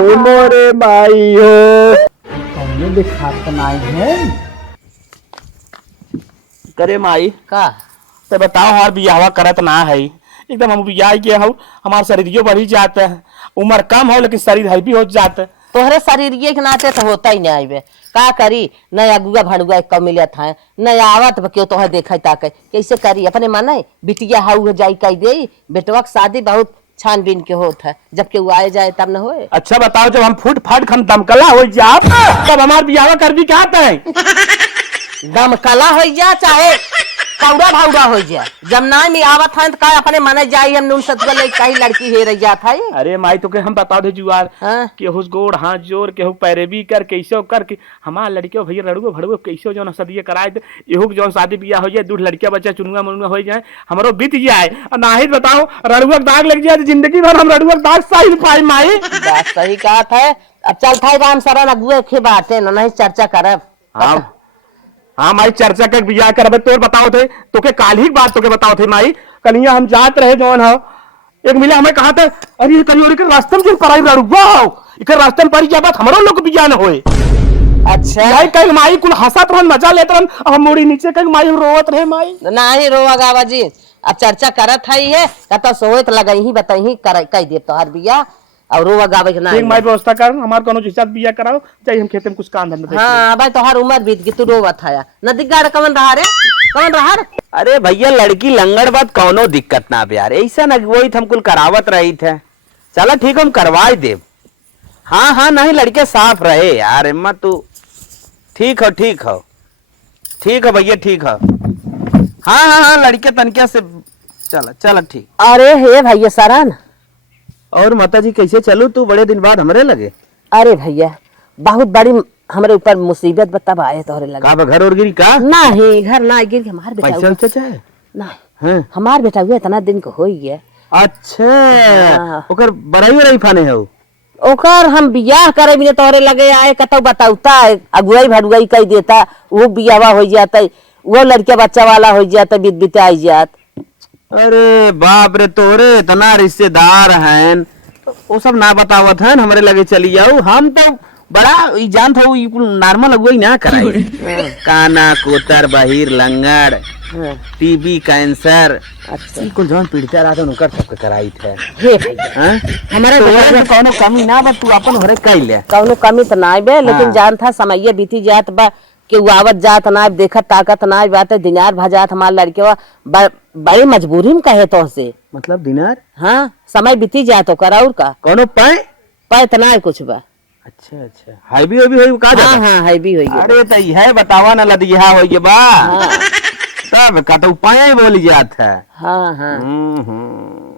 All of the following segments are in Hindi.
मोरे माई हो। कौन दिखात नहीं है करे माई का तो बताओ हमार बियाह करत ना है एकदम हम बियाह के हो हमार शरीरियो बढ़ी जाता है उम्र कम हो लेकिन शरीर हैवी हो जाता है। तोहरे शरीर के नाते तो होता ही नहीं आइबे का करी न अगुआ भड़ुआ कम मिलत है न आवत क्यों तोहर देखे ताके कैसे करी अपने माने बिटिया हाउ जाई कह दे बेटवा की शादी बहुत छानबीन के होत है जबकि वो आए जाए तब न होए। अच्छा बताओ जब हम फूट फाट खन दमकला हो जात तब हमार बियाह कर भी क्या है दमकला हो जा चाहे कौड़ा भावड़ा हो जा जब ना में आवत है तो का अपने मने जाई हम नून सतुआ ले कहीं लड़की हे रह जात है। अरे माई तो के हम बता दे जुआर हाँ? केहू गोड़ हाथ जोड़ केहू पैरेबी कर कैसे कर के हमार लड़के भैया रड़ुओ भड़ुओ कैसे जो सदिये कराए दे एहू के जो शादी बियाह हो जाए दूध लड़किया बच्चा चुनुआ मुनुआ हो जाए हमरो बीत जाए और ना ही बताओ रड़ुआ दाग लग जाए जिंदगी भर हम रड़ुआ दाग सही पाई माई। बात सही कहा था अब चल था राम शरण अगुए के बातें न नहीं चर्चा करब। हाँ माई चर्चा कर बियाह करबे तोर बताओ थे तो के काल ही बात तो के बताओ थे माई कलिया हम जात रहे जौन हो एक मिले हमें कहा था अरे कहीं और रास्ते में पढ़ाई रड़ुआ हो इकर रास्ते में पड़ी जा बात हमरो लोग बियाह न होए। अच्छा माई कहीं माई कुल हंसत रहन मजा लेत रहन अब हम मोड़ी नीचे कहीं माई रोवत रहे माई नहीं रोवा गावा जी अब चर्चा करत है कहता सोत लगई ही बताई कर कह दे तोहर बिया और रोवा गावे के ना एक माई व्यवस्था कर हमार कोनो के साथ बियाह कराओ चाहे हम खेते में कुछ काम धंधा हाँ भाई तोहर उम्र बीत गई तू रोवत है न दिगाड़ कौन रहा रे कौन रहा रे। अरे भैया लड़की लंगड़ बात कौनो दिक्कत ना यार ऐसा न वही हम कुल करावत रही थे चलो ठीक हम करवाए दे। हाँ हाँ नहीं लड़के साफ रहे यार इम्मा तू ठीक हो ठीक हो ठीक हो भैया ठीक हो। हाँ हाँ हाँ लड़के तनकिया से चलो चलो ठीक। अरे हे भैया सरण और माता जी कैसे चलू तू बड़े दिन बाद हमरे लगे। अरे भैया बहुत बड़ी हमारे ऊपर मुसीबत बताब आए तोहरे लगे का घर और गिरी का नहीं घर ना गिर के हमार बेटा पैसा चाहे नहीं हमार बेटा हुआ इतना दिन को हो गया। अच्छा ओकर बड़ाई वराई फाने है ओकर हम बियाह करे बिना तोहरे लगे आए कतौ बताऊता अगुआई भड़ुआई कह देता वो बियावा हो जाता वो लड़के बच्चा वाला हो जाता बीत बीते आई जात। अरे बाप रे तोरे इतना रिश्तेदार हैं वो सब ना बतावत है हमारे लगे चली जाओ हम तो बड़ा जान था नॉर्मल अगुआई ना कराई काना कोतर बहिर लंगड़ टीबी कैंसर अच्छा कुल जवान पीड़िता रहा उनकर सबके कराई थे। हे भैया हमारे तो कोनो कमी ना बा तू अपन घरे कई ले कौनो कमी तो ना बे लेकिन जान था समैया बीती जात बा कि आवत जात ना देखत ताकत ना बात दिनार भजात हमार लड़के बड़ी मजबूरी में कहे तो से मतलब दिनार हाँ समय बीती जात ओकर और का कोनो पाए पाए तो ना कुछ बा। अच्छा अच्छा हाईवी होई का हाँ हाँ है भी होई अरे तो यह बतावा ना लदिया होई बा तब का तो पाए बोल जात है। हाँ हाँ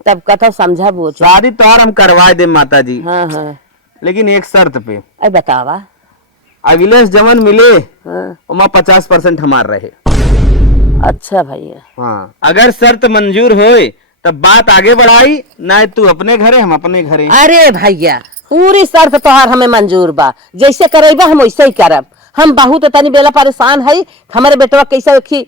तब कथा समझा वो शादी तो और हम करवा दे माता जी। हाँ हाँ लेकिन एक शर्त पे अरे बतावा अगले जमन मिले हाँ। 50% हमार रहे। अच्छा भैया हाँ अगर शर्त मंजूर होए तब बात आगे बढ़ाई ना तू अपने घरे हम अपने घरे। अरे भैया पूरी शर्त तोहार हमें मंजूर बा जैसे करेबा हम वैसे ही करब हम बहुत तनी बेला परेशान है हमारे बेटवा कैसे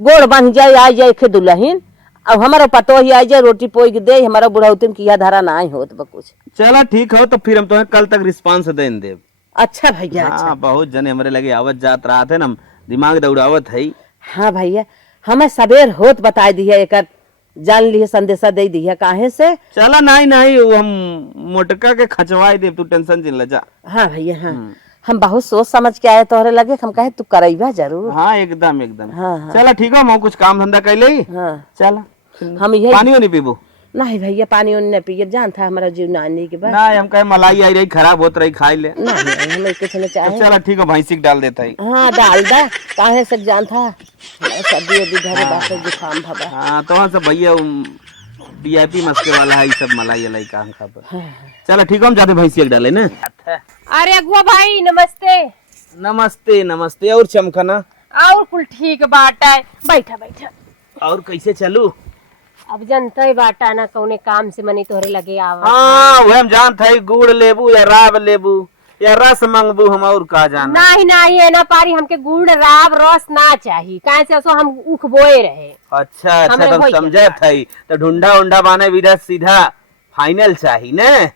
गोड़ बन जाए आ जाए खे दुल्हन अब हमारे पतो ही आ जाए रोटी पोई के दे हमारा बुढ़ौती में किया धारा ना ही होत कुछ। चला ठीक हो तो फिर हम तुम्हें कल तक रिस्पांस दें देव। अच्छा भैया अच्छा। बहुत जने हमारे लगे आवत जात रहा थे ना दिमाग दौड़ावत है। हाँ भैया हमें सबेर होत बता दिया एक जान लिए संदेशा दे दिया काहे से। चला नहीं नहीं वो हम मोटका के खचवाए दे तू टेंशन चिन ले जा। हाँ भैया हाँ हम बहुत सोच समझ के आए तोहरे लगे हम कहे तू करेबा जरूर। हाँ एकदम एकदम हाँ, हाँ। चला ठीक हो मैं कुछ काम धंधा कर ले। हाँ चला हम यही पानी नहीं पीबू नहीं भैया पानी उन्ने पिए जान था हमारा जीव नानी के बाद ना हम कहे मलाई आई रही खराब होत रही खाई ले नहीं हमें कुछ नहीं चाहिए। चला ठीक है भैंसी डाल देता है। हाँ डाल दा काहे से जान था सर्दी उदी घरे बात जुकाम भबा। हाँ तो वहाँ से भैया वीआईपी मस्के वाला है सब मलाई अलाई काम खा। चला ठीक है हम जाते भैंसी डाले ना। अरे अगुआ भाई नमस्ते। नमस्ते नमस्ते और चमकना और कुल ठीक बाटा है बैठा बैठा। और कैसे चलू अब जनता ही बाटा ना कौने काम से मनी तोहरे लगे आवा। हाँ वह हम जानते है गुड़ लेबू या राब लेबू या रस मंगबू हम और का जाना। नहीं नहीं है ना पारी हमके गुड़ राब रस ना चाहिए काहे से असो हम उख बोए रहे। अच्छा अच्छा हमरे तुम होई समझे थे तो ढूंढा उंडा बाने विदा सीधा फाइनल चाहिए ने।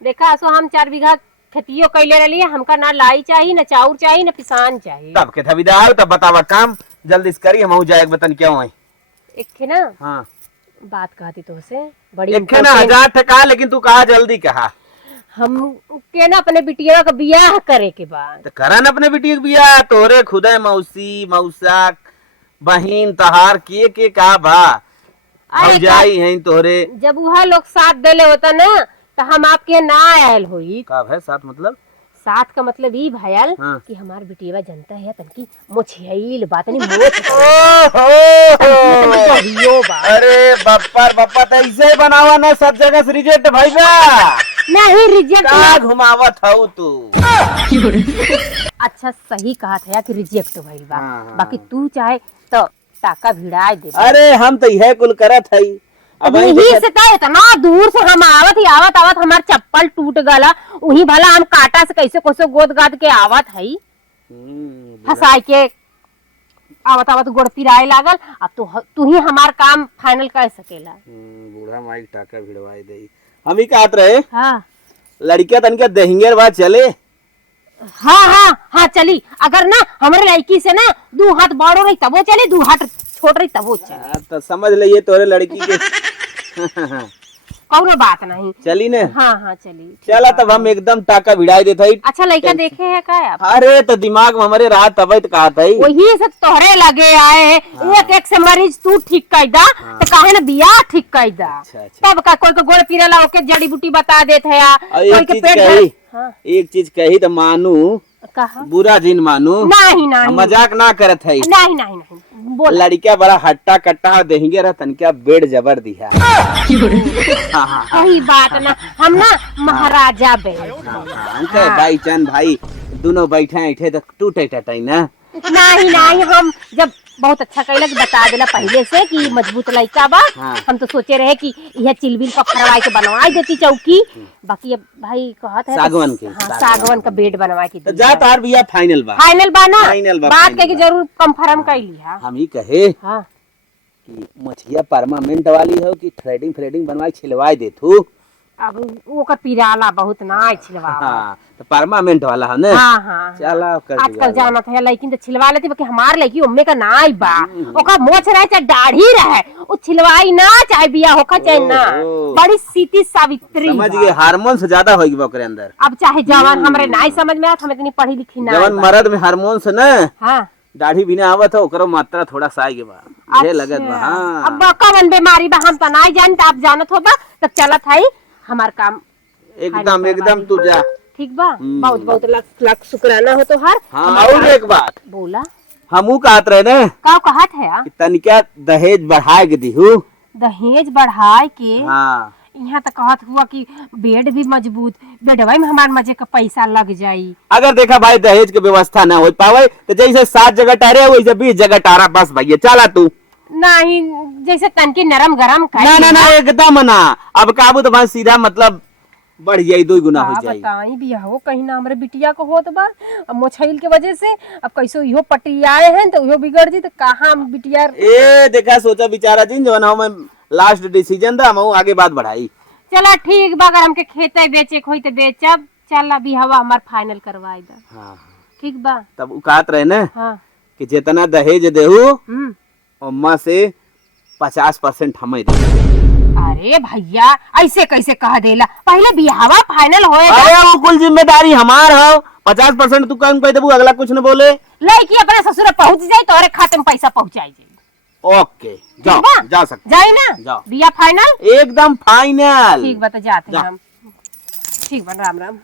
देखा सो हम 4 बीघा खेतियो कैले रही, हमका ना लाई चाहिए, ना चाउर चाहिए, ना पिसान चाहिए। तब के थविदा आओ तब बतावा काम जल्दी से करी, हम जाए बतन क्यों है। एक थे ना हाँ बात कहती तो से बड़ी एक ना important। 1000 ठका, लेकिन तू कहा जल्दी कहा। हम के ना अपने बिटिया का बियाह करे के बाद तो करन अपने बेटी के बियाह, तोरे खुदे मौसी मौसा बहिन तहार के का बा अरे जाई हैं तोरे। जब वह लोग साथ देले होता ना तो हम आपके ना आयल होई। का है साथ मतलब? साथ का मतलब ई भयल हाँ। कि हमार बिटिया जनता है तनकी मोछियल बात नहीं मोछ ओहो अरे बप्पा तो ऐसे बनावा ना सब जगह से रिजेक्ट भाई बा। नहीं रिजेक्ट का घुमावत हऊ तू? अच्छा सही कहा था कि रिजेक्ट भइल बा। हाँ। बाकी तू चाहे तो टाका भिड़ाए दे। अरे हम तो यह कुल करत हई। अब वही से तो इतना दूर से हम आवत ही आवत हमार चप्पल टूट गला, वही भला हम काटा से कैसे कैसे गोद गाद के आवत हई, फंसाई के आवत गोड़ पिराए लागल। अब तू ही हमार काम फाइनल कर सकेला। बूढ़ा माइक टाका भिड़वाई दे। हम ही कहत रहे हाँ लड़किया तनके देहिंगे बा चले। हाँ हाँ हाँ चली। अगर ना हमारे लड़की से ना 2 हाथ बड़ो रही तब वो चली, 2 हाथ छोट रही तब वो चली। तो समझ लिए तोरे लड़की के कौनो बात नहीं। चली ने। हाँ हाँ चली। चला तब हम एकदम टाका भिड़ाई देते हई। अच्छा लड़का देखे है क्या आप? अरे तो दिमाग में हमारे रात तब कहा था वही से तोहरे लगे आए हैं। एक से मरीज तू ठीक कर दा तो काहे ना बिया ठीक कर दा। अच्छा। तब का कोई को गोड़ पीरेला ओके जड़ी बूटी बता देत है या कोई के पेट कही हाँ। एक चीज कही तो मानू, कहा बुरा जिन मानू, नहीं नहीं मजाक ना करत है। नहीं नहीं नहीं बोल। लड़किया बड़ा हट्टा कट्टा देंगे रह तनकिया बेड जबर दिया। वही बात ना हम ना महाराजा बे भाई चंद भाई दोनों बैठे ऐठे तो टूटे टटाई ना। नहीं नहीं हम जब बहुत अच्छा कैला कि बता देला पहले से कि मजबूत लड़का बा। हाँ। हम तो सोचे रहे कि यह चिलबिल का फरवाई के बनवाई देती चौकी। बाकी अब भाई कहत है सागवन के। हाँ, सागवन का बेड बनवा के तो जा तार भैया फाइनल बा। फाइनल बा ना। फाइनल बा, बात फाइनल के बा। जरूर कंफर्म कर लिया। हम ही कहे हाँ कि मछलिया परमानेंट वाली हो कि थ्रेडिंग बनवाई छिलवाई दे तू। अब ओकर पिराला बहुत ना छिलवा। हाँ तो परमानेंट वाला है ना। हाँ हाँ चला कर आजकल जाना था लेकिन तो छिलवा लेती बाकी हमार लड़की उम्मे का ना आई बा। ओका मोछ रहे चाहे दाढ़ी रहे वो छिलवाई ना चाहे बिया होका चाहे ना। ओहो। बड़ी सीती सावित्री समझ बा। गए हार्मोन से ज्यादा होगी ओकरे अंदर। अब चाहे जवान हमरे नहीं समझ में आत, हम इतनी पढ़ी लिखी ना जवन मर्द में हार्मोन से ना हाँ दाढ़ी भी ना आवत हो ओकरो मात्रा थोड़ा सा आगे बा ये लगत बा। हाँ अब कवन बीमारी बा हम तो नहीं जानते, आप जानत होबा तब चलत है हमार काम। एकदम एकदम तू जा। ठीक बा बहुत बहुत लाख शुक्राना हो तो हर। हाँ और एक बात बोला हमू कहत रहे ना का कहत है कि तनिका दहेज बढ़ाए के दिहू। दहेज बढ़ाए के। हाँ यहाँ तक कहत हुआ कि बेड भी मजबूत, बेडवा में हमार मजे का पैसा लग जाई। अगर देखा भाई दहेज के व्यवस्था ना हो पावे तो जैसे 7 जगह टारे वैसे 20 जगह टारा बस भैया चला तू। नहीं जैसे तनकी नरम गरम कर ना ना ना एकदम ना। अब काबू तो बस सीधा मतलब बढ़ जाई 2 गुना हो जाई। बताई भी हो कहीं ना हमरे बिटिया को होत बा। अब मोछाइल के वजह से अब कैसे इहो पट्टी आए हैं तो इहो बिगड़ जी तो कहाँ बिटिया। ए देखा सोचा बिचारा जिन जो ना मैं लास्ट डिसीजन था मैं आगे बात बढ़ाई। चला ठीक बा अगर हमके खेते बेचे खोई तो बेचब। चल अभी हवा हमार फाइनल करवाई दा। हाँ ठीक बा। तब उकात रहे ना हाँ कि जितना दहेज देहू उम्मा से 50% हमें दे। अरे भैया ऐसे कैसे कह देला, पहले बिहावा फाइनल होए। अरे वो कुल जिम्मेदारी हमार हो। 50% तू कम कह देबू अगला कुछ न बोले। लड़की अपने ससुर पहुंच जाई तो खाते में पैसा पहुंचाई जाई। ओके जाओ जा सकते जाई ना जाओ। बिया फाइनल एकदम फाइनल। ठीक बता जाते जा। हैं हम। ठीक बा राम राम।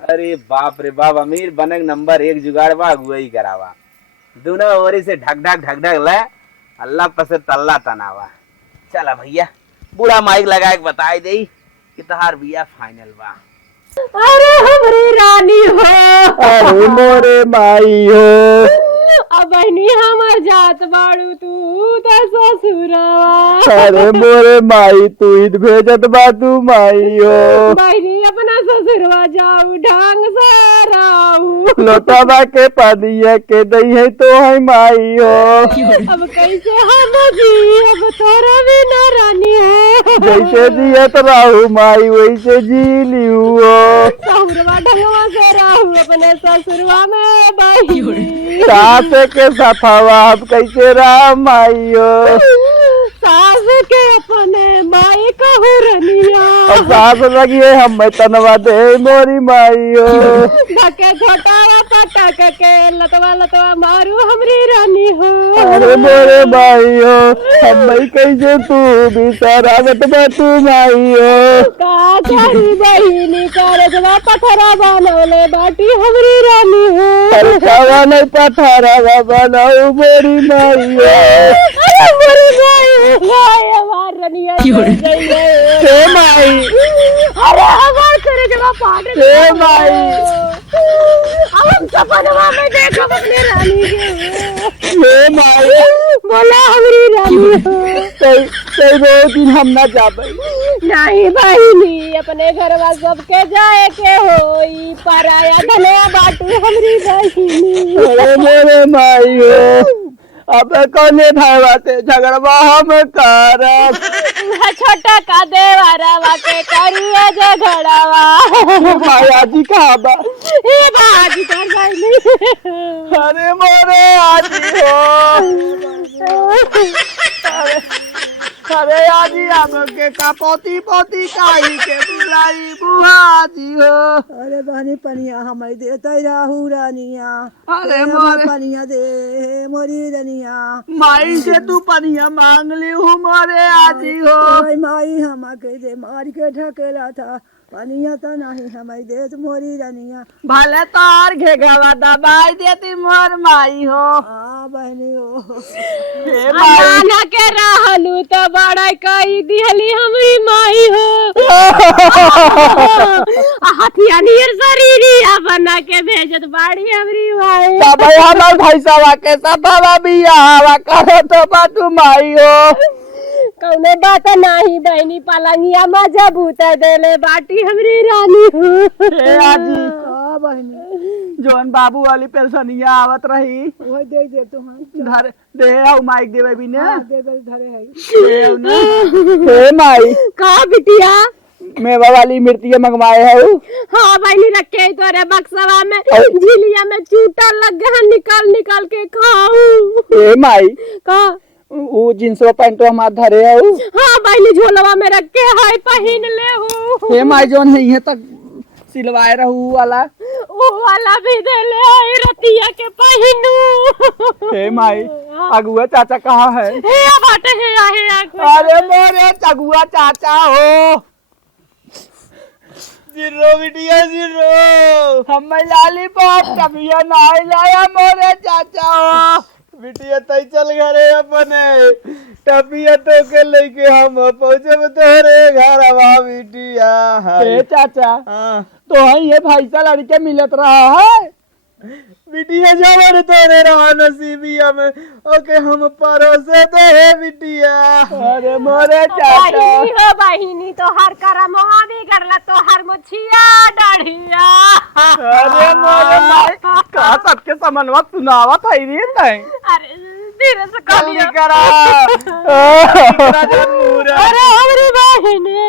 अरे बाप रे बाप अमीर बनक नंबर 1 जुगाड़ बा गुई करावा दोनों ओरी से ढक ढक ले अल्लाह पसे तल्ला तनावा। चला भैया बूढ़ा माइक लगा के बताई दे कि तहार बिया फाइनल बा। अरे हमरी रानी हो। अरे मोरे माई हो। अब बहनी हमर जात बाड़ू तू तो ससुरवा। अरे मोरे माई तू ईद भेजत बा तू माई हो। बहनी अपना ससुरवा जाऊ ढंग से रहू। लोटावा के पानिया के दई है तो है माई हो। अब कैसे हम जी, अब तोरा भी ना रानी है। जैसे जियत रहू माई वैसे जी लियू हो। सहुरवा ढंगवा से रहू अपने ससुरवा में बाई। सास के सफावा अब कैसे रहा माई हो। सास के अपने माई कहू रनिया। अब सास लगी है हम तनवा दे मोरी माई हो। धके छोटावा पटक के लतवा लतवा मारू हमरी रानी हो। अरे मोरे माई हो हम कैसे तू भी सारा बटवा तू माई हो। का चारी बहिनी करजवा पथरा बनौले बाटी हमरी रानी हो। अरे खावा नहीं पथारा बनाऊ मोरी माई हो। अरे मोरी गाय हमार रनिया गई है। हे माई अरे हमार करजवा पाट हे माई अब हम सपनवा में देखो अपने रानी के। हे माई बोला हमरी रानी हो। कई दो दिन हम ना जाबे। नहीं बहिनी अपने घरवा सबके जाए के होई पराया धनवा बाटू हमरी बहिनी। अरे मेरे माई हो अब कौने भाईवाते झगड़वा हम करब। छोटा का देवरवा के करिए झगड़वा। माया जी कहाँ बा। हे बाजी कर गई। अरे मोरे आजी हो। अरे आजी हमके का पोती पोती काई के बुलाई बुआ जी हो। अरे बहनी पनिया हमारी देते राहू रानिया। अरे मोरे पनिया दे मोरी रनिया। माई से तू पनिया मांग ली हूँ मोरे आजी हो। ओए माई हमाके दे मार के ढकेला था पनिया तो नहीं हमारी दे तो मोरी रनिया। भले तार घेगवा दबाई देती मोर माई हो। हाँ बहनी हो। हे माई नाना के रहलू तो बड़ा कई दिहली हमरी माई हो। हथिया नियर शरीरिया बना के भेजत बाड़ी हमरी माई। सब हमार भाई सवा के सब बाबा बियाह करो तो बातू माई हो। कौने बात नहीं बहनी पलंगिया मजा भूता देले बाटी हमरी रानी हो। हे आजी हाँ बहनी जोन बाबू वाली पेंशनिया आवत रही वही दे दे तो हाँ धर दे आओ माइक देवे भी ने दे दे धरे है। दे आओ ना। हे माई का बिटिया मेवा वाली मिर्तिया मंगवाए है। हाँ बहनी रखे तोरे बक्सवा में झिलिया में चूटा लग गया निकाल निकाल के खाऊ। हे माई का वो जींस पैंटो हमार धरे है। हाँ बहनी झोलवा में रख के हाय पहन ले हो। हे माई जोन है ये तक सिलवाए रहू वाला ओ वाला भी दे ले हाय रतिया के पहनू। हे माई अगुआ चाचा कहाँ है। हे बाटे हे आहे अरे मोरे चगुआ चाचा हो। जीरो बिटिया जीरो हम लाली बाप कभिया नहीं लाया मोरे चाचा हो। बिटिया तई चल घरे अपने टपिया तो के लेके हम पहुंचब तोरे घर बिटिया। हे चाचा हाँ तो है ये भाई सा लड़के मिलत रहा है। बिटिया जबर तोरे रहा नसीबिया में ओके हम परोसे दे है बिटिया। अरे मोरे चाचा बहिनी हो बहिनी तो हर करमवा भी करला तो हर मुछिया डढ़िया। अरे मोरे माई का सबके समनवा सुनावा था ही रे तै। अरे धीरे से जल्दी करियो। करा जरूर। अरे हमरी बहिनी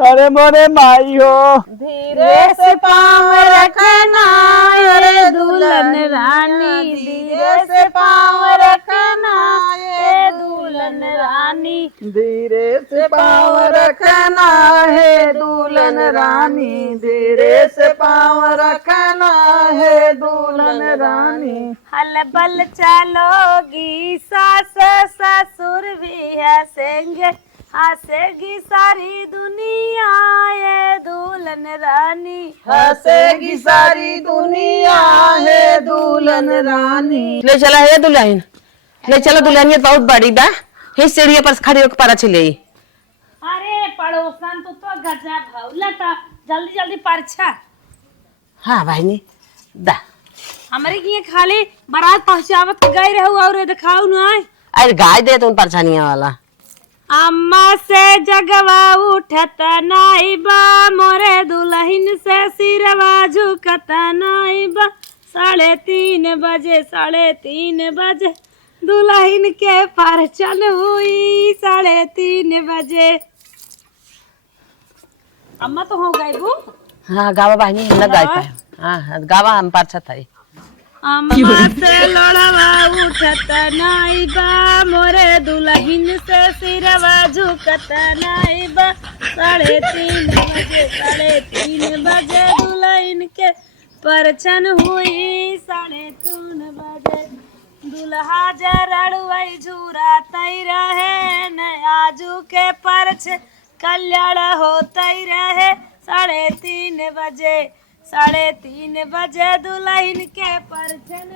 अरे मोरे माई हो। धीरे से पाँव रखना ये दुल्हन रानी। धीरे से पाँव रखना ये दुल्हन रानी। धीरे से पाँव रखना है दुल्हन रानी। धीरे से पाँव रखना है दुल्हन रानी। हलबल चलोगी सास ससुर भी हंसेंगे। हंसेगी सारी दुनिया ये दुल्हन रानी। हंसेगी सारी दुनिया है दुल्हन रानी। ले चला है दुल्हन, ले चलो दुल्हन, ये बहुत बड़ी बा। हे सीढ़िया पर खड़ी होकर पारा चले। अरे पड़ोसन तो गजब भौला था। जल्दी जल्दी परछा हाँ बहनी दा। हमारे की खाली बारात पहुंचावत के गए रहू और दिखाऊ ना। अरे गाय दे तुम परछानिया वाला। अम्मा से जगवा उठत नाई बा मोरे दुल्हन से सिरवा झुकत नाई बा 3:30 बजे 3:30 बजे दुल्हन के परचन हुई 3:30 बजे। अम्मा तो हो गई बू। हाँ गावा बहनी हम न गाय पाए। हाँ गावा हम पाछत है। अम्मा से लड़वा उठत नाई बा मोरे दुल्हन से सिरवा झुकत नाई बा 3:30 बजे 3:30 बजे दुल्हन के परछन हुई 3:30 बजे। दुल्हा जरड़ुई झूरा तई रहे न आजू के परछ कल्याण होतई रहे 3:30 बजे 3:30 बजे दुल्हन के परछन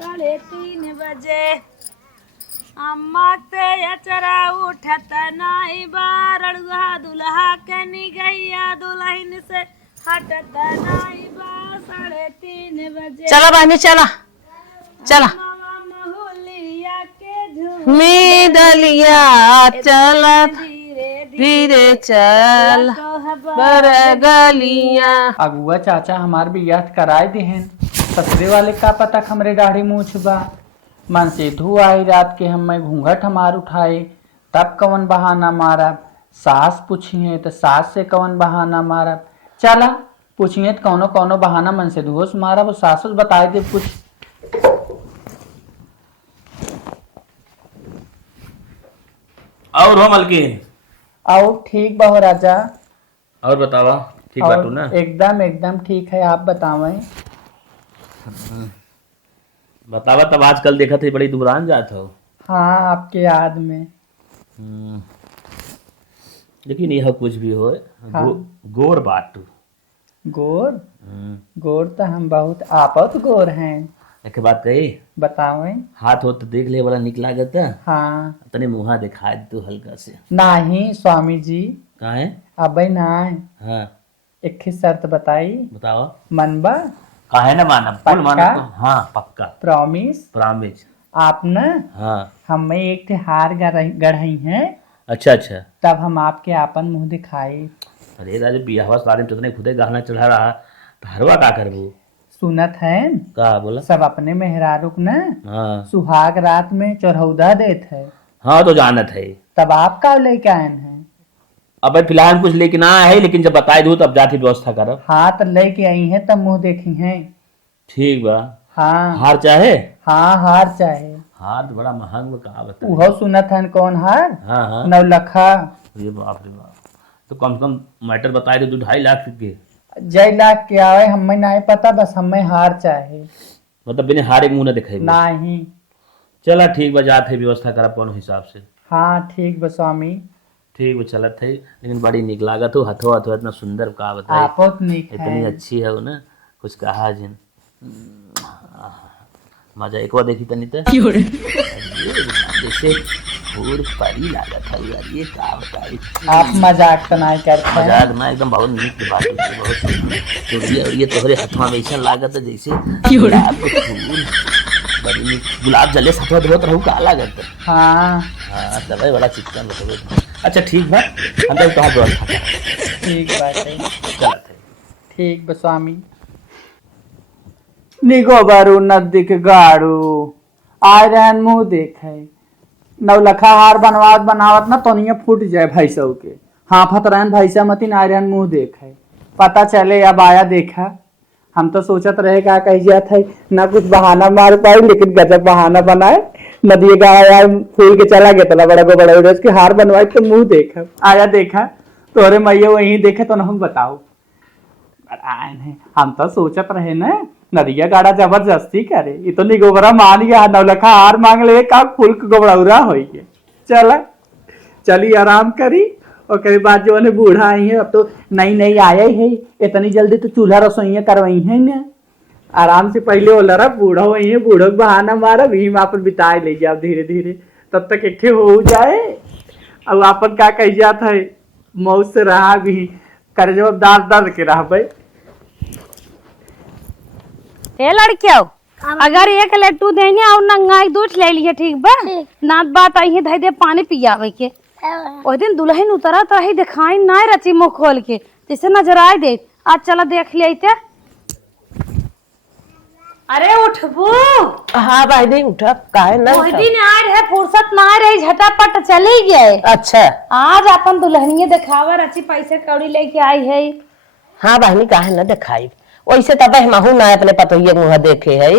3:30 बजे। अम्मा से अचरा उठत नाई बा रड़ुआ दुल्हा के निगैया दुल्हन से हटत नाई बा 3:30 बजे। चला बहनी चला चला महुलिया के मिदलिया चला धीरे चल बर गलिया। अगुआ चाचा हमार बियाह कराए दिहन। ससुरे वाले का पता हमरे दाढ़ी मूछ बा। मन से धू आई रात के हम घूंघट हमार उठाए तब कवन बहाना मारब। सास पूछिए तो सास से कवन बहाना मारब। चला पूछिए तो कौनो कौनो बहाना मन से धुओस मारब। सासुस बताए दे कुछ। और हो मलकिन? आओ ठीक बहु राजा। और बतावा ठीक और बाटू ना? एकदम एकदम ठीक है। आप बतावें। बतावा तब आजकल देखा थे बड़ी दुबरान जात हो। हाँ आपके याद में। लेकिन यह कुछ भी हो हाँ। गोर बाटू। गोर गोर तो हम बहुत आपत गोर हैं। एक बात कही बतावें। हाथ हो तो देख ले बड़ा निक लागत है। हाँ तने मुहा दिखाए तू हल्का से। नहीं स्वामी जी कहा है? अब ना हाँ एक ही शर्त बताई। बताओ। मनबा काहे ना मानब? फुल पक्का? मानब। हाँ पक्का प्रॉमिस। प्रॉमिस। आप न हाँ हमें एक हार गढ़ाई हैं अच्छा अच्छा। तब हम आपके आपन मुंह दिखाए। अरे राजू बियाहवा सारे में तुमने खुदे गहना चढ़ा रहा तो हरवा का करबू? सुनत है का बोला? सब अपने मेहरारुक न हाँ सुहाग रात में चौरहौदा देत है। हाँ तो जानत है। तब आप का लेके आए हैं? अब फिलहाल कुछ लेकिन ना है लेकिन जब बताए दू तब जाती व्यवस्था करब। हाँ तो लेके आई हैं तब मुंह देखी हैं। ठीक बा। हाँ हार चाहे? हाँ हार चाहे। हार तो बड़ा महंग बा का बता। उहो सुनत है कौन हार? हाँ हाँ। 9 लखा। अरे बाप रे बाप। तो कम से कम मैटर बताए दे 2.5 लाख के। जय लाख के आवे हमें नहीं पता बस हमें हार चाहे। मतलब बिना हारे मुंह न दिखाई। नहीं। चला ठीक बा जाते व्यवस्था करब कौन हिसाब से। हाँ ठीक बा स्वामी। ठीक बा चलत है लेकिन बड़ी निक लागत हो हथो हथो इतना सुंदर का बताए। आपत निक है। इतनी अच्छी है वो ना कुछ कहा जिन मजा एक बार देखी तनी तो जैसे फूल परी लागत है यार ये का बताई। आप मजाक तो नहीं करते हैं। मजाक ना एकदम बहुत नीक की बात है। बहुत तो ये तोहरे हाथवा में ऐसा लागत है जैसे गुलाब के फूल बड़ी नीक। गुलाब जले हाथवा धोत रहू का लागत है। हाँ हाँ तब बड़ा चिकन बताओ। अच्छा ठीक बा हम तो तोहार व्यवस्था करब। ठीक बात है। चलत है। ठीक बा स्वामी। निगो बारू नदिक गाड़ू आय रहन मुंह देखे 9 लखा हार बनावत ना तो नहीं फूट जाए भैसव के। हाँ फतरहन भैसा मतीन आय रहन मुंह देखे पता चले अब आया देखा। हम तो सोचत रहे का कह जात है ना कुछ बहाना मार पाई लेकिन गजब बहाना बनाए। नदी का आया फूल के चला गया तला बड़ा को बड़ा रोज के हार बनवाए तो मुंह देखा आया देखा तोरे मैया वही देखे तो ना हम बताओ। हम तो सोचत रहे ना नदिया गाड़ा जबरदस्ती करे ये तो निगोबरा मान गया 9 लखा हार मांग ले का फूल गोबड़ौरा हो गए। चला चली आराम करी और कई बात जो बूढ़ा आई है अब तो नई नई आया ही है इतनी जल्दी तो चूल्हा रसोई करवाई है ना। आराम से पहले वो लड़ा बूढ़ा वही है बूढ़ो को बहाना मारा भी वहां पर बिताए ले जाओ धीरे धीरे तब तक इकट्ठे हो जाए। अब आपन का कह जाता है मौत से रहा भी कर जब दर्द के रह भाई। ए लड़कियों अगर एक लट्टू देने और नंगाई दूध ले लिए ठीक बा नात बात आई है धई दे पानी पियावे के। ओह दिन दुल्हन उतरत रही दिखाई ना रची मुंह खोल के जैसे नजर आए दे। आज चला देख लिया। अरे उठबू। हाँ बहनी उठा, काहे ना ओह उठा? दिन आ रहे फुर्सत ना रही झटापट चली गए। अच्छा आज अपन दुल्हनिये दिखावा रची पैसे कौड़ी लेके आई है। हाँ बहनी काहे ना दिखाई, वैसे तब महू ना अपने पतोहिए मुँह देखे है,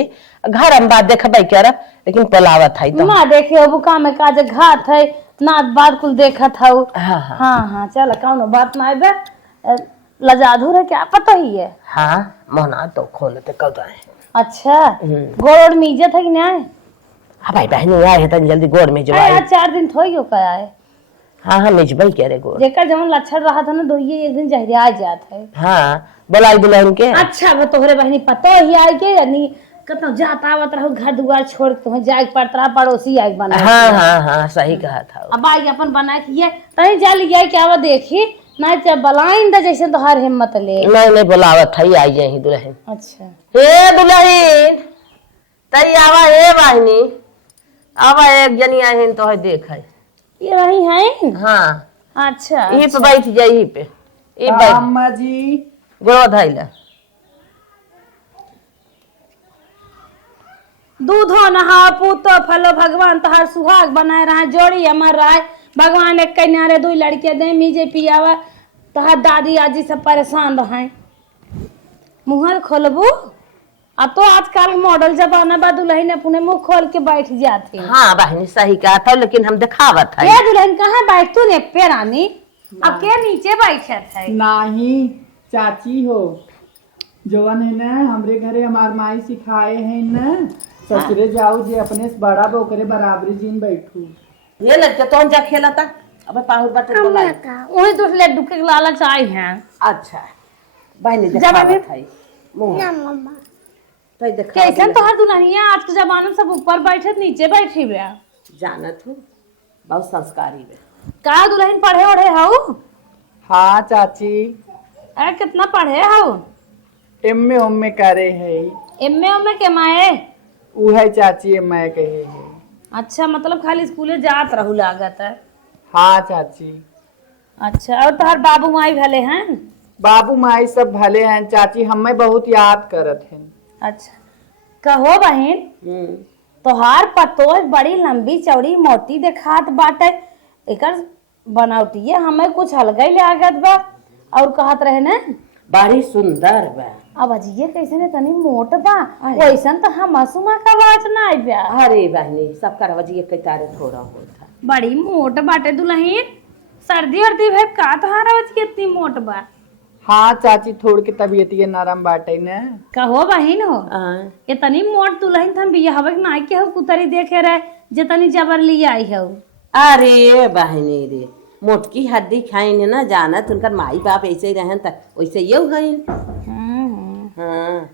घर हम बात देखबे कर, लेकिन पलावत है तो ना देखे अब का में काज घात है नाच बात कुल देखत हूँ। हाँ हाँ हाँ हाँ चल कौनो बात ना बे लजाधू है क्या पता ही है। हाँ मोहना तो खोलते कब आए। अच्छा गोड़ में इज्जत है कि नहीं? हाँ भाई बहनी आए है तो जल्दी गोड़ में जो अरे आए। आज 4 दिन थोड़ी हो का आए। हाँ हाँ मिजबई कह रहे गोड़। जेकर जवन लक्षण रहा था ना दोइये एक दिन जहरिया जात है। हाँ बोलाई दुल्हन के। अच्छा वो तोहरे बहनी पतो ही आई के यानी कतो जात आवत रहो घर दुआर छोड़ के तुम्हें जाए पड़त रहा पड़ोसी आई बना। हाँ हाँ हाँ सही कहा था। अब आई अपन बना के ये तनी जा लिया क्या वो देखी ना चाहे बलाइन दा जैसे तोहार हिम्मत ले। नहीं बोलावत है आई जाही दुल्हन। अच्छा हे दुल्हन तई आवा हे बहनी आवा एक जनी आई तो है देख है। ये रही है। हाँ अच्छा यही पे बैठ जाई, यही पे ये बैठ अम्मा जी गोड़ धैला। दूधो नहा पूतो फलो भगवान तोहार सुहाग बनाए रहा जोड़ी अमर राय भगवान एक कन्यारे 2 लड़के दे मीजे पियावा तोहार दादी आजी सब परेशान रहे। मुहर खोलबू अब तो आजकल मॉडल जमाना बा दुल्हन अपने मुंह खोल के बैठ जाती। हाँ बहनी सही कहा था, लेकिन हम दिखावत है। ये दुल्हन कहाँ बैठ तू ने पे रानी अब के नीचे बैठत है। नहीं चाची हो जवन है ना हमरे घरे हमार माई सिखाए हैं ना ससुरे जाओ जे अपने से बड़ा बो करे बराबरी जीन बैठू। ये लड़के तो जा खेला था अब पाहुर बटे बोलाई। वही तो लड्डू के लालच आई हैं। अच्छा बहनी जब दिखावत अभी- है मुंह तो दिखा कैसन तोहार दुल्हनिया आज के जमाने में सब ऊपर बैठे नीचे बैठी बे। जानत हूँ बहुत संस्कारी बे। का दुल्हन पढ़े ओढ़े हऊ? हाँ चाची अरे कितना पढ़े हऊ? एम्मे उम्मे करे है एमए के माए। उहे चाची मैं कहे है। अच्छा मतलब खाली स्कूले जात रहू लागत है। हाँ चाची अच्छा और तोहार बाबू माई भले हैं? बाबू माई सब भले हैं चाची, हमें बहुत याद करत हैं। अच्छा कहो बहन तोहार पतोह बड़ी लंबी चौड़ी मोटी देखात बाटे एकर बनावटी हमें कुछ अलग लागत बा और कहत रहे ना बड़ी सुंदर बा। अब अजिए कैसे ने तनी मोट बा वैसन तो हम मसुमा का आवाज ना आई बा। अरे बहनी सब करवजी के तारे थोड़ा होता। बड़ी मोट बाटे दुल्हन सर्दी वर्दी भे का तोहार अवज इतनी मोट बा? हाँ चाची थोड़ के तबीयत ये नरम बाटे न। कहो बहन हो ये तनी मोट दुल्हन थन बिया हवे ना के हो कुतरी देखे रहे जे तनी जबर ली आई हो। अरे बहनी रे मोटकी हड्डी खाइन ना जानत उनकर माई बाप ऐसे ही रहन त वैसे ये हइन। हाँ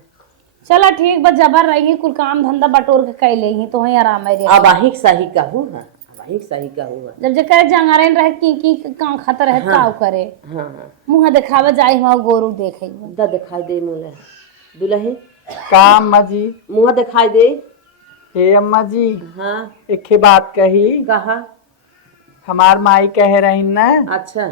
चला ठीक बा जबर रही कुल काम धंधा बटोर के कैले ही तो ही आराम है रे। अब आही सही कहूँ हाँ वही सही कहूँ। जब जे करे जंगारेन रहे की काम खाता रहे काव करे हाँ मुंह दिखावे जाई हम गोरू देखे द दिखाई दे मुले दुल्हे का अम्मा जी मुँह दिखाई दे। हे अम्मा जी हाँ एक बात कही कहा। हमार माई कहे रही ना अच्छा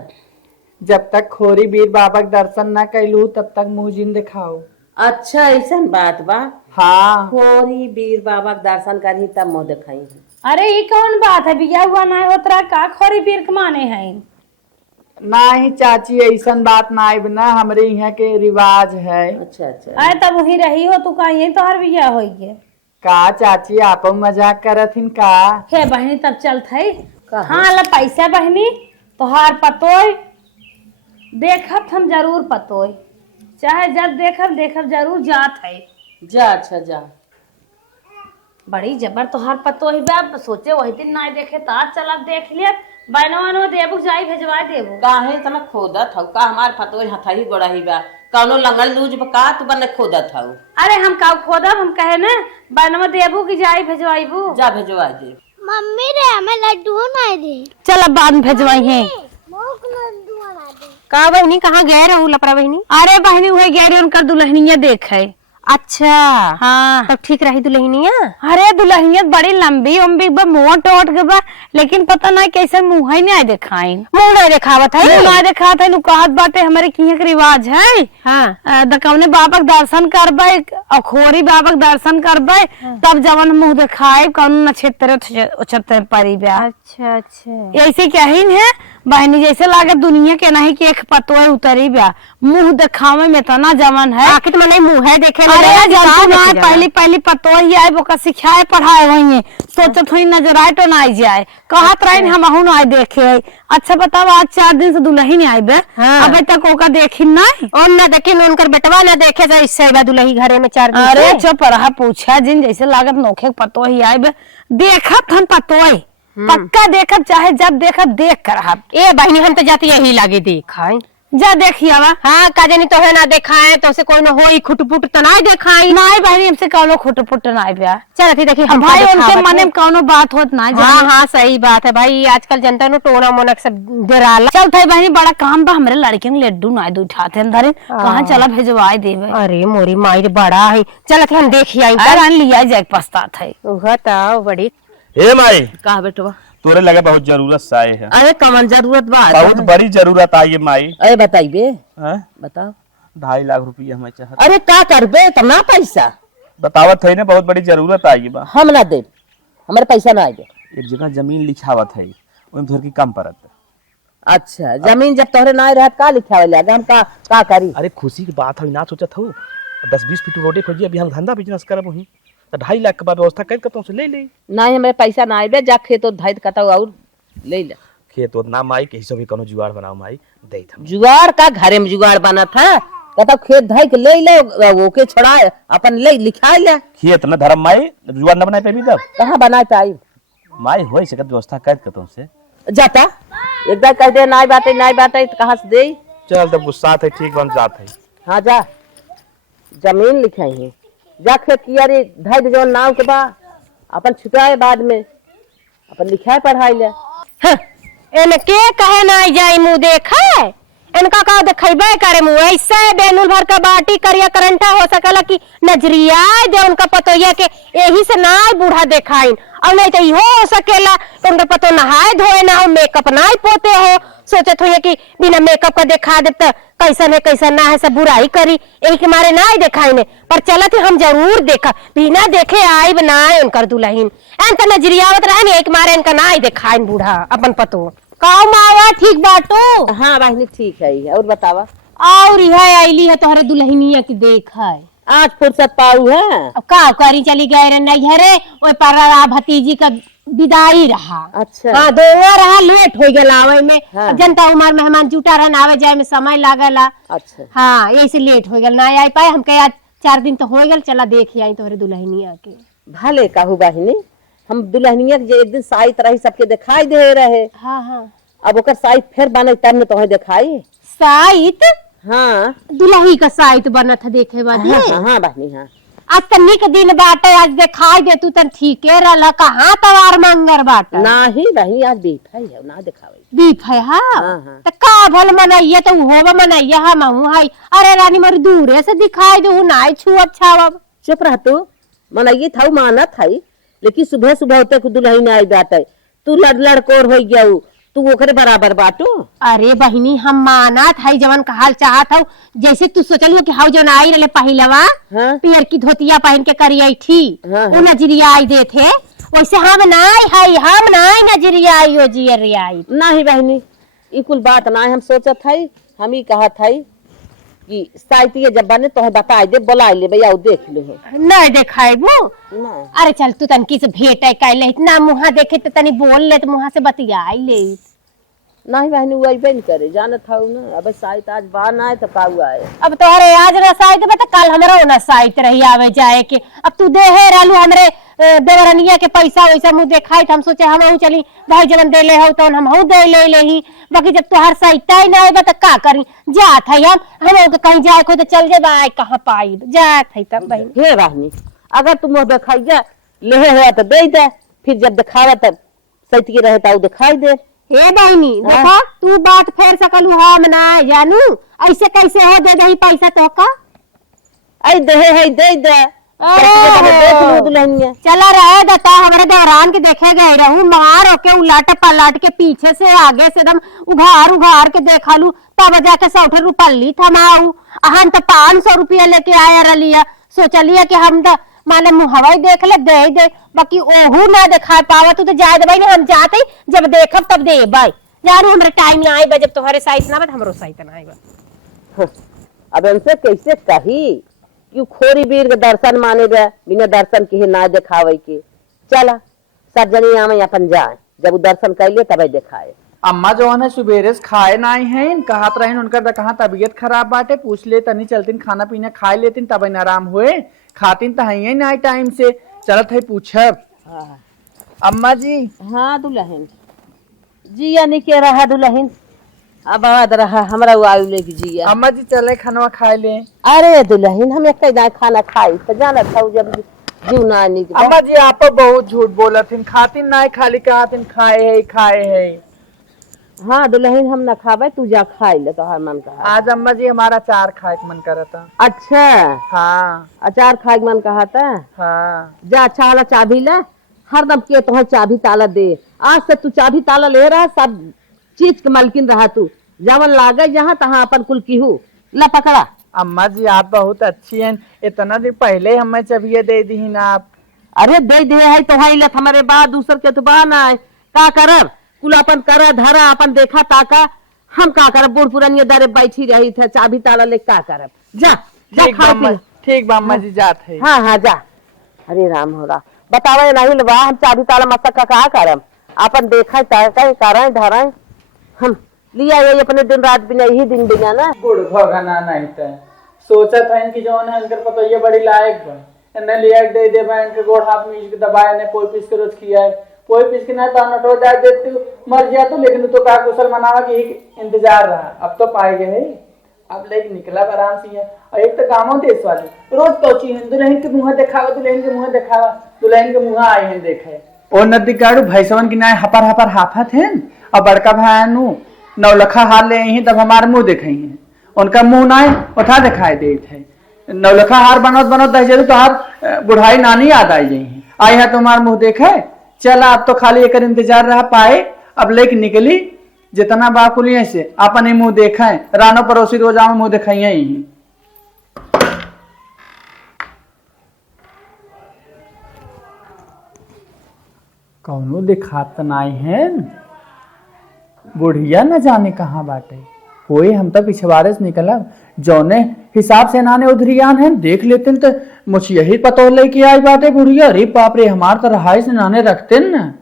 जब तक खोरी बीर बाबा के दर्शन ना कैलू तब तक मुँह जिन दिखाओ। अच्छा ऐसा बात बा। हाँ खोरी बीर बाबा के दर्शन करही तब मुँह दिखाई। अरे ये कौन बात है बिया हुआ ना होतरा का खोरी पीर के माने हैं? नहीं चाची ऐसन बात ना आइब ना हमरे यहाँ के रिवाज है। अच्छा अच्छा आए तब वही रही हो तू कहीं तो हर बिया हो गए का चाची आप मजाक करत हिन का। हे बहनी तब चल थई हाँ ला पैसा बहनी तोहार पतोय देखब हम जरूर पतोय चाहे जब देखब जरूर जात है जा। अच्छा जा बड़ी जबर तोहार पतोय बा सोचे वही दिन ना देखे ता चला देख लिया बहनवा देबू जाई भेजवा देबू। काहे तना खोदत हौ का हमार फतोय हथही गोड़ाही बा कौनो लंगल लूज बका तू बने खोदत हौ। अरे हम का खोदब हम कहे ना बहनवा देबू की जाई भेजवाईबू। जा भेजवा दे। मम्मी रे हमें लड्डू ना दे। चल अब बाद में भेजवाई है। मोक लड्डू ना दे। का बहनी कहाँ गए रहू लपरा बहनी? अरे बहनी हुए गैर उनकर दुल्हनिया देखे अच्छा हाँ तब ठीक रही दुल्हनिया। अरे दुल्हनिया बड़ी लंबी उम्बी बा, मोट ओट के बा, लेकिन पता नहीं कैसे मुंह ही नहीं दिखाई, मुंह नहीं दिखावत है। मुंह नहीं दिखाता है। कहत बाटे हमारे किया के रिवाज है, हाँ दकवने बाबा के दर्शन करबे, अखोरी बाबा के दर्शन करबे, तब जवन मुंह दिखाए कौन नक्षत्र उछत्र परी ब्या। अच्छा अच्छा ऐसे क्या ही है बहनी, जैसे लागे दुनिया के नहीं कि एक पतो उतरी ब्या, मुंह दिखावे में तो ना जवन है। आखिर मन मुँह देखे अरे जानती ना पहली पहली पतो ही आए वो सिखाए पढ़ाए वही सोचत हुई नजर आए तो ना जाए, कहत रही हम अहू ना देखे। अच्छा बताओ आज 4 दिन से दुल्ही नहीं आई बे, अबे तक ओका देखी नहीं और न देखे उनकर बेटवा न देखे तो इससे दुल्ही घरे में 4 दिन अरे चुप रहा, पूछा जिन जैसे लागत नोखे पतो ही आए बे, देखत हम पतो पक्का देखत, चाहे जब देखत देख कर। ए बहनी हम तो जाती यही लागे देखा जा देखिए हाँ का जानी तो है ना देखाए तो से कोई न होई खुटपुट तो ना देखाई। नहीं बहनी हमसे कौनो खुट ना ब्या। चल देखिए हम भाई उनके मन में कौनो बात होत ना। हाँ हाँ सही बात है भाई, आजकल जनता नु टोना मोनक सब डराला। चल भाई बहनी बड़ा काम बा, हमरे लड़के ने लड्डू ना दू उठाते अंदर, कहाँ चला भेजवाए देवे। अरे मोरी माई बड़ा है, चल हम देखिए आई अरे लिया जाए पछतात है। बताओ बड़ी ए माई कहा बेटवा? तोरे लगे बहुत जरूरत से आए है। अरे कमन जरूरत बा? बहुत बड़ी जरूरत आई है माई। अरे बताइए, हैं? बताओ। 2.5 लाख रुपया हमें चाहिए। अरे का करबे इतना पैसा? बतावत है ना, बहुत बड़ी जरूरत आई बा। हम ना दे, हमारे पैसा ना आए। एक जगह जमीन लिखावत है, ओम थोड़ी की कम पड़त। अच्छा जमीन जब तोहरे ना रहत का लिखावे लगे, हम का करी? अरे खुशी की बात है ना, सोचत हो 10-20 फीट रोटी खोजी, अभी हम धंधा बिजनेस करब वही, तो 2.5 लाख के बाद व्यवस्था कर तुम से ले ले। नहीं हमारे पैसा ना आए, जा खेत धाइत कटा और ले ले। खेत उतना माई कैसे भी कोनो जुगाड़ बनाओ माई, दे हम। जुगाड़ का घरे में जुगाड़ बना था, कहता खेत धाई के ले ले, वो के छोड़ा अपन ले लिखा ले। खेत न धर्म माई, जुगाड़ न बनाए पे भी तब कहाँ बनाए पाई माई होई सकत व्यवस्था कर के तुम से। जाता एकदम कह दे नाई बात है तो कहाँ से दे? चल तब गुस्सा है, ठीक बन जात है। हाँ जा जमीन लिखाई है, जा खेत किया रे धाई जो नाव के बा अपन छुटाए, बाद में अपन लिखाए पढ़ाई ले। इनके कहे ना जाई मुँह देखा, इनका का देखेबे करे मुँह ऐसे बेनुल भर का बाटी करिया करंटा हो सकला कि नजरिया दे उनका पतोया के यही से ना बूढ़ा देखाइन। और नहीं तो इहो हो सकेला तो उनका पतो नहाए धोए ना हो, मेकअप ना पोते हो, सोचत हो कि बिना मेकअप का देखा दे तो कैसन है कैसन ना है सब बुराई करी, यही के मारे ना देखाइने। पर चलत हम जरूर देखा, बिना देखे आई बनाए उनकर दुल्हन एनका नजरियावत रहे, एक मारे इनका ना देखाइन बूढ़ा अपन पतो। काऊ मावा ठीक बाटो? हाँ बहनी ठीक है। और बतावा? और यह आईली है तोहरे दुल्हनिया की देखा है, आज फुर्सत पाऊ है। अब का करी चली गए रे नैहरे, ओए पर भतीजी का विदाई रहा। अच्छा हाँ दोवा रहा, लेट हो गया आवे में। हाँ। जनता उमर मेहमान जुटा रहन, आवे जाए में समय लागला। अच्छा हाँ यही से लेट हो गया, ना आई पाए। हमके आज 4 दिन तो हो गए, चला देख आई तोहरे दुल्हनिया के। भले कहू बहिनी, हम दुल्हनिया के एक दिन साइत रही सबके दिखाई दे रहे। हाँ हाँ अब ओकर साइत फिर बने तब न तोहे दिखाई। साइत? हाँ दुल्ही का साइत बनत है देखे वाली। हाँ बहनी हाँ। आज तन्नी के दिन बाटे, आज दिखाई दे तू तन ठीके रहला, कहाँ तवार मंगर बाटे? नाही बहनी आज बीफ है ना दिखावे। बीफ है हाँ, हाँ। तो का भल मनैया तो होब मनैया हम है। अरे रानी मोर दूरे से दिखाई दे, नाई छुअब छावब। चुप रह तू, मनैये था मानत है, लेकिन सुबह सुबह होते दुल्हन आई बाटे, तू लड़कोर हो गया, तू ओकरे बराबर बाटो। अरे बहिनी हम मानत है जवन कहल चाहत हूँ, जैसे तू सोचल हो कि हाउ जन आई रहे पहलवा हाँ? पियर की धोतिया पहन के करिए थी, हाँ, वो नजरिया आई दे थे, वैसे हम नाई है, हम नाई नजरिया आई हो जियर आई। नहीं बहनी ई कुल बात ना हम सोचत है, हम ही कहत है कि साइतिये जब बने तो बता दे, बुला ले भैया देख लो। नहीं देखाइबू? नहीं। अरे चल तू तनकी से भेंट कैले, इतना मुहा देखे तो तनी बोल ले, तो मुहा से बतियाई ले। नहीं बहनी वो अबे नहीं करे, जानत था ना। अब साइत आज बाहर ना आए तो काऊ आए। अब तोहरे आज ना साइत बता, कल हमरा ना साइत रही आवे जाए के। अब तू दे है रहलू हमरे देवरनिया के पैसा वैसा मुँह देखाई, तो हम सोचे हम चली भाई जवन दे ले हो तो हम दे ले ही। बाकी जब तोहर साइता ही ना आएगा तो का करी, जात है हम कहीं जाए को तो चल जाए, कहाँ पाई जात है तब बहन। हे बहनी अगर तुम वो दिखाइए ले हुआ तो दे दे, फिर जब दिखावा तब सैतिये रहे तो दिखाई दे। हे बहनी देखा तू बात फेर सकलू हम ना जानू, ऐसे कैसे हो दे दही पैसा तो का? आई दे है दे दे देख लू दुल्हनिया। चला रहे दता हमारे दौरान के देखे गए रहूं मार होके उलट पलट के पीछे से आगे से एकदम उघार उघार के देखा लू तब जाके 100 रुपये थमाऊ। हम तो 500 रुपया लेके आया रलिया सोचलिया कि हम तो माने मुहवाई देख ले दे बाकी ओहू ना दिखा पावा तू तो जा दे भाई हम जाते जब देखब तब दे भाई जानू हमरे टाइम ना आए जब तुम्हारे साइड ना बा हमरो साइड ना आए। अब इनसे कैसे कही क्यों खोरी बीर के दर्शन माने बे बिना दर्शन के ना दिखावे के। चला सब जनी आवे अपन जाए जब दर्शन कर ले तब दिखाए। अम्मा जो है सुबेरे से खाए ना आई हैं कहत रहे उनका कहा तबीयत खराब बाटे पूछ ले तनी चलतीन खाना पीना खाए लेतीन तब आराम हुए खातीन तो है ना टाइम से चलत है पूछब। अम्मा जी हाँ दुल्हन जिया निके रहा दुल्हन अब आवाज रहा हमरा आयु लेके जिया। अम्मा जी चले खाना खाए ले। अरे दुल्हन हम एक खाना खाई तो जाना था जब जीव ना निकला। अम्मा जी आप बहुत झूठ बोलत हिन खातीन ना खाली कहतीन खाए है। हाँ दुल्हन हम ना खावे तू जा खाई ले तो हर मन कहा। आज अम्मा जी हमारा अचार खाए के मन करता। अच्छा हाँ अचार खाए के मन कहा था। हाँ जा अच्छा वाला चाबी ले हरदम के तुम्हें चाबी ताला दे। आज से तू चाबी ताला ले रहा सब चीज के मालकिन रहा तू जावन लागे जहाँ तहाँ अपन कुल की हूँ ला पकड़ा। अम्मा जी आप बहुत अच्छी हैं इतना दिन पहले हमें चाबियां दे दी ना आप। अरे दे दे है तो भाई लत हमारे बाद दूसर के तो बहाना है का करब कुल अपन कर धरा अपन देखा ताका हम का करब बूढ़ पुरानी दरे बैठी रही थे चाबी ताला ले का करब जा जा खा पी। ठीक बा अम्मा जी जात है। हाँ हाँ जा। अरे राम हो रहा बतावे नहीं लबा हम चाबी ताला मसा का कहा करब अपन देखा ताका कराए धराए हम लिया ये अपने दिन रात बिना यही दिन बिना ना गुड़ भगना नहीं था सोचा था इनकी जो है इनकर पता ये बड़ी लायक बा इन्हें लिया दे दे बा इनके गोड़ हाथ में इसके दबाए ने कोई पीस के रोज किया है कोई पीस के ना तो नटो जा देती मर गया तो लेकिन तो का कुशल मनावा की इंतजार रहा अब तो पाए गए अब लेकिन निकला आराम से है। और एक तो गाँव देश वाली रोज पहुंची है दुल्हन के मुँह दिखावा दुल्हन के मुँह दिखावा दुल्हन के मुँह आए हैं देखे और नदी गाड़ू भैसवन की नाय हपर हाफत है और बड़का भाई नौलखा हार ले ही तब हमारे मुंह देखे हैं उनका मुंह ना उठा दिखाई दे थे नौलखा हार बनत दे तो हार बुढ़ाई नानी याद आई गई है आई है तुम्हारा मुंह देखे। चला अब तो खाली एक इंतजार रहा पाए अब लेके निकली जितना बाकुलिये से अपन ही मुंह देखा है रानो पड़ोसी रोजा में मुंह दिखाई ही। कौनो दिखात नाई है बुढ़िया न जाने कहाँ बाटे कोई हम तो पिछवाड़े से निकला जौने हिसाब से नाने उधरियान है देख लेते तो मुझे यही पता लेके आई बाटे बुढ़िया। अरे बाप रे हमार तो रहाई से नाने रखते न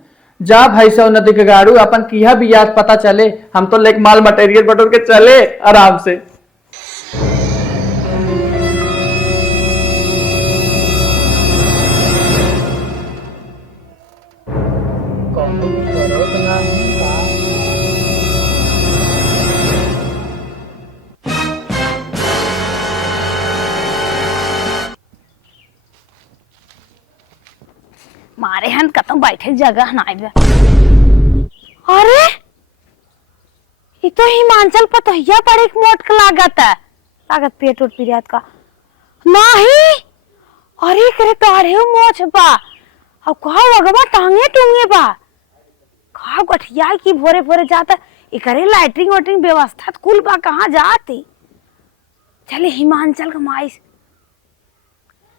जा भाई सौ नदी के गाड़ू अपन किया भी याद पता चले हम तो लेक माल मटेरियल बटोर के चले आराम से। मारे हन कतम बैठे जगह ना आइबे। अरे ये तो हिमाचल पतहिया पर एक मोट का लागत पेट उठ पिरियात का नहीं। अरे करे तारे मोछ बा अब कहा वगवा टांगे टूंगे बा कहा गठिया की भोरे भोरे जाता इकरे लाइटिंग वाइटिंग व्यवस्था कुल बा कहाँ जाती। चले हिमाचल का माइस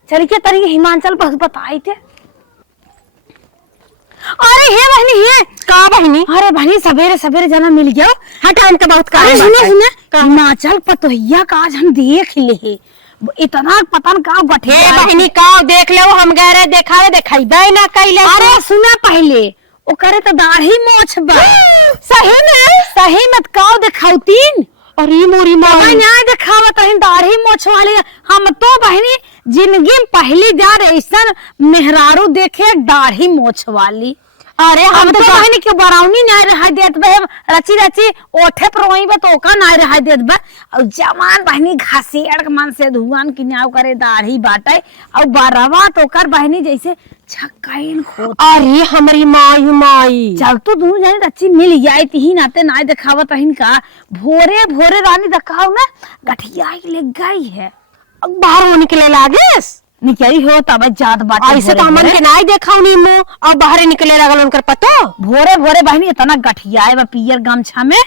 चल के तरीके हिमाचल बस बताई थे। अरे हे बहनी हे का बहनी अरे बहनी सवेरे सवेरे जना मिल गया हटा हमके बहुत काम सुने हिमाचल पतोहिया का आज हम देख ले इतना पतन का गठे बहनी का देख ले हम गए रहे देखावे देखाइबे ना कइले। अरे सुना पहले ओ करे तो दाढ़ी मोछ बा सही मत का दिखाउतीन अरे मोरी माई न्याय दिखावत रही दाढ़ी मोछ वाली हम तो बहनी जिंदगी में पहली बार ऐसा मेहरारू देखे दाढ़ी मोछ वाली। अरे हम तो बहनी के बराउनी नहीं रहा देत बे रची रची ओठे पर वही बा तो का नहीं रहा देत बा और जवान बहनी घासियड़ के मन से धुआन की न्याव करे दाढ़ी बाटे और बरवा तो कर बहनी जैसे छक्काइन खो। अरे हमारी माई चल तो दोनों जाने रची मिल जाए ही नाते ना दिखावत रही का भोरे भोरे रानी दिखाओ ना गठिया ले गई है। बाहर निकले लागेस निकली हो तब जात बात ऐसे तो हमन के नाई देखा मुंह और बाहर निकले लागल उनकर पतो भोरे भोरे बहनी इतना गठियाए बा पियर गमछा में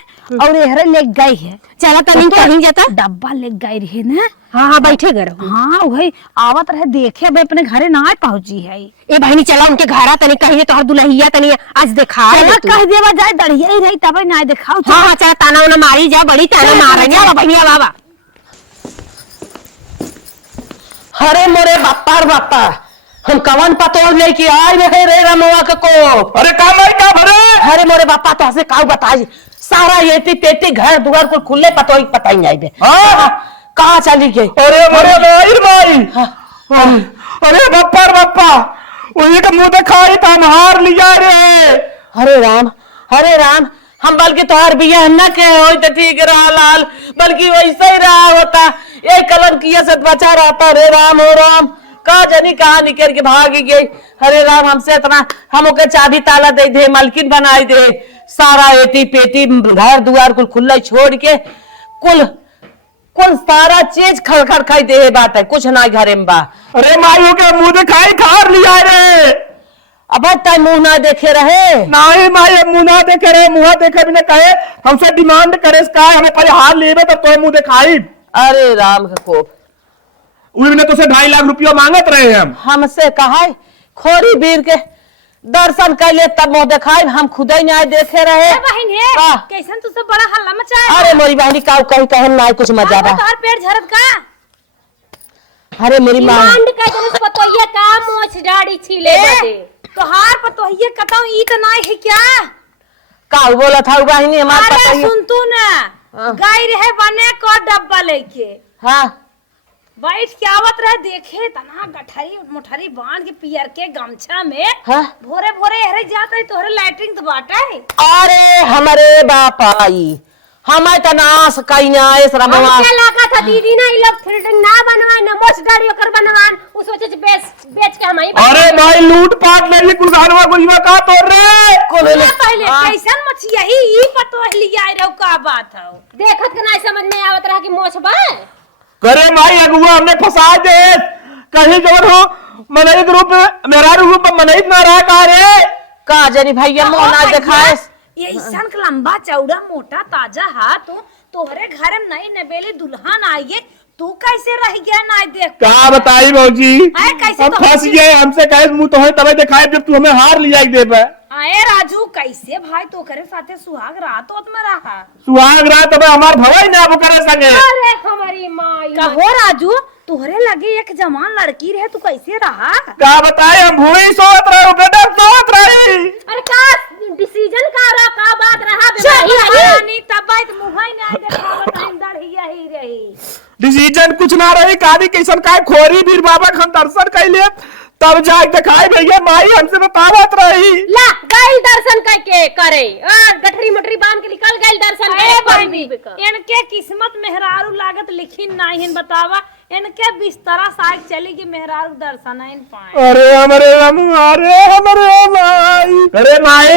और एहरे ले गई है। चला तनी कहीं जाता डब्बा ले गई रहे ना। हाँ बैठे गए रहो। हाँ वही आवत रहे देखे अब अपने घरे ना पहुंची है। ए बहनी चला उनके घरा तनी कहीं तोहर दुल्हिया तनी आज देखा कह देवा जाए दड़िया ही रही तब ना दिखाओ। हाँ हाँ चला ताना उना मारी जा बड़ी ताना मार रही है बहनिया बाबा। अरे मोरे बापा रे बापा हम कवन पतोर लेके आए रहे रे रमवा के को। अरे का भाई का भरे। अरे मोरे बापा तो हसे काऊ बताई सारा येती पेटी घर दुआर को खुले पतोई पता नहीं आई बे। हाँ कहाँ चली गई। अरे मोरे भाई अरे बापा रे बापा वही का मुंह दिखाई था हार लिया रे। अरे राम हम बल्कि तोहार बियाह न के होई तो ठीक रहा लाल बल्कि वैसे ही रहा होता एक कलम किया से बचा रहता रे राम हो राम का जानी कहाँ निकल के भाग गई। अरे राम हमसे इतना हम ओके चाबी ताला दे दे मालकिन बनाई दे सारा एटी पेटी घर दुआर कुल खुला छोड़ के कुल कुल सारा चीज खड़खड़ खाई दे बात है कुछ ना घरे में बा। अरे मायू के मुंह दिखाई खार लिया रे। अब तय मुंह ना देखे रहे नहीं माये मुंह ना देखे रहे मुंह देखे भी न कहे हमसे डिमांड करे का हमें पहले हार लेवे तो मुंह दिखाई। अरे राम का कोप उन्होंने तुझसे 2.5 लाख रुपया मांगत रहे हम हमसे कहा खोरी वीर के दर्शन कर ले तब मुंह दिखाई हम खुद ही नहीं देखे रहे। बहन है का? कैसन तू सब बड़ा हल्ला मचाया। अरे मोरी बहनी का कहीं कहन ना कुछ मजा बा। तोहर पेट झरत का। अरे मेरी माँ डिमांड का जरूर पतोइया का मोछ दाढ़ी छीले बदे तोहार पतोहिए कतौ ई त नहीं है क्या। का बोला था बहनी हमारे अरे पता ही। सुन तू ना गाय रहे बने को डब्बा लेके हाँ बैठ के आवत रहे देखे तना गठरी मुठरी बांध के पियर के गमछा में हाँ? भोरे भोरे हरे जाता है तोहरे लैट्रिन तो बाटा है। अरे हमारे बाप आई हमें तो नाश कहीं ना इस रमवा हमके लगा था दीदी ना इलब फिल्टर ना बनवाए ना मोछ दाढ़ी ओकर बनवान उ सोचे बेच के हम ही अरे भाई लूट पाट ले कुल गानवा गुजवा का तोड़ रे कोले पहले कैसन मछिया ही ई पतो लिया रहो का बात है। देखत के ना समझ में आवत रहा कि मोछ बा करे भाई अगुआ हमने फंसा दे कहीं जवन हो मनई के रूप में मेरा रूप में मनई ना रहा का रे का जनी भैया मुंह ना दिखाए। ये ऐसा लंबा चौड़ा मोटा ताजा हाथ तोहरे घर में नई नबेली दुल्हन आई तू कैसे रह गया ना देख क्या बताई भौजी कैसे हम तो फंस गए हमसे कहे मुंह तो तबे दिखाए जब तू हमें हार लिया दे पे। आए राजू कैसे भाई तो करे साथे सुहाग रात होत में रहा सुहाग रात अब हमार भवाई ना वो करे संगे। अरे हमारी माँ कहो राजू तुहरे लगे एक जवान लड़की रहे तू कैसे रहा। क्या बताए हम भूई सोत रहे बेटा सोत रही। अरे का डिसीजन का बात रहा नहीं तब बात मुंह ही ना देखा बताई दड़िया ही रही डिसीजन कुछ ना रही कहानी कैसन का खोरी बीर बाबा के हम दर्शन कैले तब जाके दिखाई भैया माई हमसे बतावत रही ला गई दर्शन करके करे और गठरी मटरी बांध के निकल गई दर्शन अरे बहनी इनके किस्मत मेहरारू लागत लिखी नहीं बतावा इनके बिस्तरा साइड चली कि मेहरारू दर्शन नहीं पाए। अरे हमारे माई अरे माई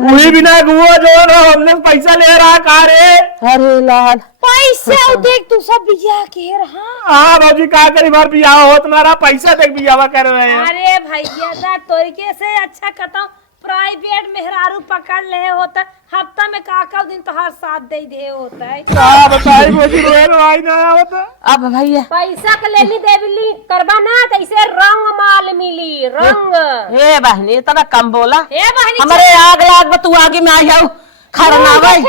वही बिना गुआ जो ना हमने पैसा ले रहा का रे। अरे लाल पैसे देख तू सब बिया के रहा। हाँ भाजी का करी बार बियाह होत ना पैसा देख बियाह कर रहे हैं। अरे भैया दा तोरके से अच्छा कहता प्राइवेट मेहरारू पकड़ ले होता हफ्ता में का दिन तोहार साथ दे दे होता है। क्या बताई भौजी रोहन भाई ना होता अब भैया पैसा के लेनी देवली करबा ना तो इसे रंग माल मिली रंग। हे बहनी इतना कम बोला ए बहनी हमारे आग लाग तू आगे में आई जाओ खरना भाई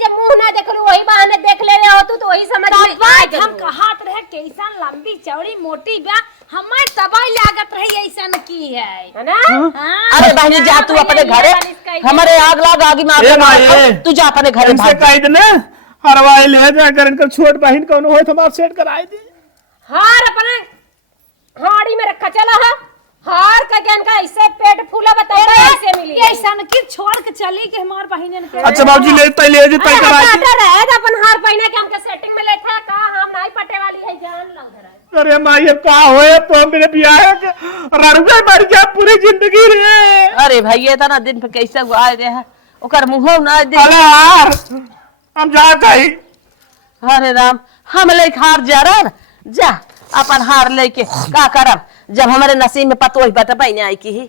जब मुंह ना देख लू वही बहाने देख ले रहे हो तू तो वही समझ में बात हम कहात रहे कैसन लंबी चौड़ी मोटी बा हमार तबाही लागत रही ऐसन की है ना। हाँ। अरे बहनी जा तू अपने घरे हमारे आग लाग आगे में ए माई, आगे तू जा अपने घरे इनसे भाग। कह देने हरवाई ले जा कर इनका छोट बहन कौन हो तो आप सेट कराई दी। हार अपने हाड़ी में रखा चला है हार का ज्ञान का ऐसे पेट फूला बताया ऐसे मिली ऐसन की छोड़ के चली के हमार बहन के अच्छा बाबूजी ले जे तय कराई दी। रहे अपन हार पहने के हमके सेटिंग में लेथा का हम नहीं पटे वाली है जान लग रहा है। अरे माई अब का होए तो मेरे बियाह के ररुए मर गया पूरी जिंदगी रे। अरे भैया इतना दिन पे कैसे गुआए रे है ओकर मुंह ना दे। अरे यार हम जा कहीं अरे राम हम ले हार जा रहा जा अपन हार लेके का करब जब हमारे नसीब में पतो ही बता बहने आई की ही